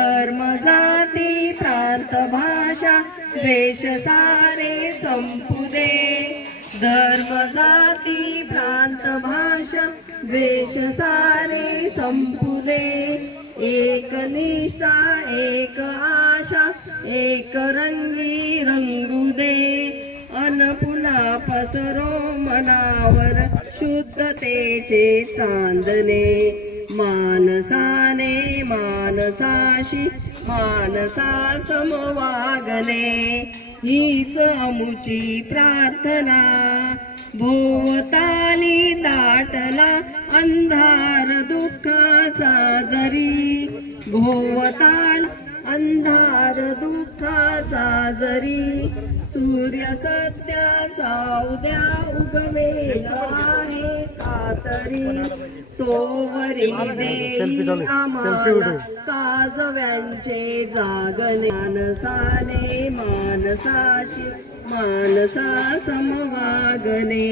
धर्म जाती प्रांत भाषा द्वेष सारे संपू दे। धर्म जाती प्रांत भाषा द्वेष सारे संपू दे। एक निष्ठा एक आशा एक रंगी रंगू दे। अन पुन्हा पसरो मनावर शुद्धतेचे चांदणे। मानसाने मानसाशी मानसा समवागणे। हीच अमुची प्रार्थना भोवताली दाटला अंधार दुःखाचा जरी। भोवताल अंधार दुःखाचा जरी। सूर्य सत्याचा उद्या उगवेला आहे कातरी। तोवरी देई आम्हाला काजव्यांचे जागणे। मानसाने मानसाशी मानसा समवागणे।